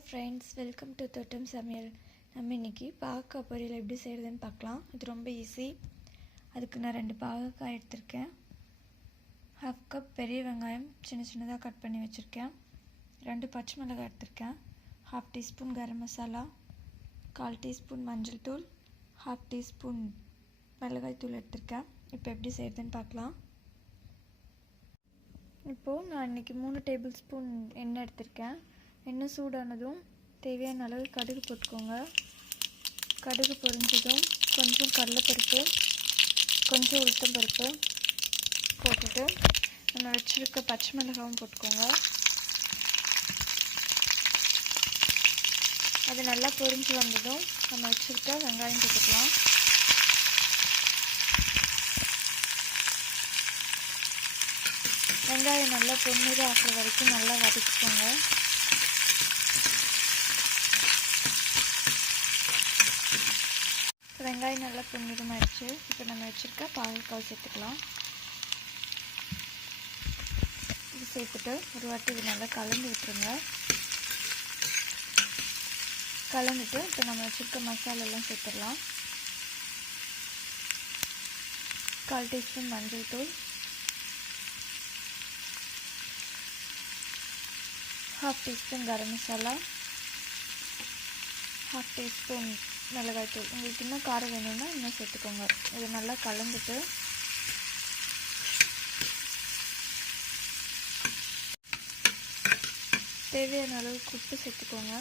Hello friends, welcome to Thottam Samayal. நம்ம இன்னைக்கு பாவக்காய் பொரியல் எப்படி செய்யறதுன்னு பார்க்கலாம். இது ரொம்ப ஈஸி. அதுக்கு நான் 2 பாவக்காய் எடுத்துர்க்கேன். 1/2 கப் பெரிய வெங்காயம் சின்ன சின்னதா கட் பண்ணி வச்சிருக்கேன். 2 பச்சை மிளகாய் எடுத்துர்க்கேன். 1/2 டீஸ்பூன் garam masala, 1/4 டீஸ்பூன் மஞ்சள் தூள், 1/2 டீஸ்பூன் மிளகாய் தூள் எடுத்துர்க்கேன். இப்போ எப்படி செய்யறதுன்னு பார்க்கலாம். இப்போ நான் இன்னைக்கு 3 டேபிள்ஸ்பூன் எண்ணெய் எடுத்துர்க்கேன். எண்ணெய் சூடானதும் தேவையான அளவு கடுகு போட்டுக்கோங்க. கடுகு பொரிஞ்சதும் கொஞ்சம் கடலைப்பருப்பு, கொஞ்சம் உளுத்தம் பருப்பு போட்டுட்டு நம்ம வச்சுருக்க பச்சை மிளகாயும் போட்டுக்கோங்க. அது நல்லா பொரிஞ்சு வந்ததும் நம்ம வச்சுருக்க வெங்காயம் போட்டுக்கலாம். வெங்காயம் நல்லா பொன்னிறம் ஆகிற வரைக்கும் நல்லா வதக்கிக்கோங்க. வெங்காயம் நல்லா பொன்னிறமாயிடுச்சு. இப்போ நம்ம வச்சுருக்க பாவக்காய் சேர்த்துக்கலாம். இது சேர்த்துட்டு ஒரு வாட்டி இது நல்லா கலந்து விட்டுருங்க. கலந்துட்டு இப்போ நம்ம வச்சுருக்க மசாலெல்லாம் சேர்த்துடலாம். 1/4 டீஸ்பூன் மஞ்சள் தூள், 1/2 டீஸ்பூன் garam masala, 1/2 டீஸ்பூன் மிளகாய் தூள். உங்களுக்கு இன்னும் காரம் வேணும்னா இன்னும் சேர்த்துக்கோங்க. இதை நல்லா கலந்துட்டு தேவையான அளவுக்கு உப்பு சேர்த்துக்கோங்க.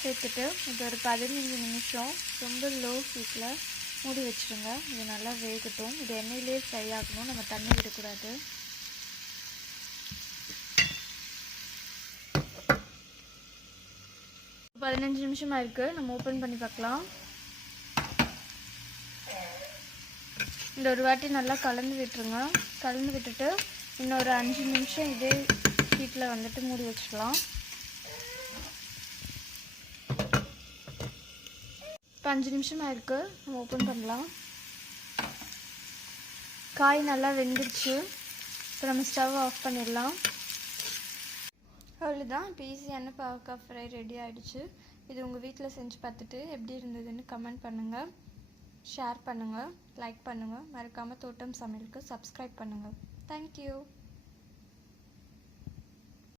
சேர்த்துட்டு இது ஒரு 15 நிமிஷம் ரொம்ப லோ ஹீட்டில் மூடி வச்சுருங்க. இது நல்லா வேகட்டும். இது எண்ணெயிலே ஃப்ரை ஆகணும், நம்ம தண்ணி விடக்கூடாது. இப்போ 15 நிமிஷம் ஆயிருக்கு. நம்ம ஓப்பன் பண்ணி பார்க்கலாம். இந்த ஒரு வாட்டி நல்லா கலந்து விட்டுருங்க. கலந்து விட்டுட்டு இன்னொரு 5 நிமிஷம் இதே ஹீட்டில் வந்துட்டு மூடி வச்சுக்கலாம். இப்போ 5 நிமிஷம் ஆயிருக்கு. நம்ம ஓப்பன் பண்ணலாம். காய் நல்லா வெந்துடுச்சு. இப்போ நம்ம ஸ்டவ் ஆஃப் பண்ணிடலாம். அவ்வளோதான். இப்போ ஈஸியான பாவக்காய் ஃப்ரை ரெடி ஆகிடுச்சு. இது உங்கள் வீட்டில் செஞ்சு பார்த்துட்டு எப்படி இருந்ததுன்னு கமெண்ட் பண்ணுங்கள், ஷேர் பண்ணுங்கள், லைக் பண்ணுங்கள். மறக்காமல் தோட்டம் சமையலுக்கு சப்ஸ்கிரைப் பண்ணுங்கள். தேங்க்யூ.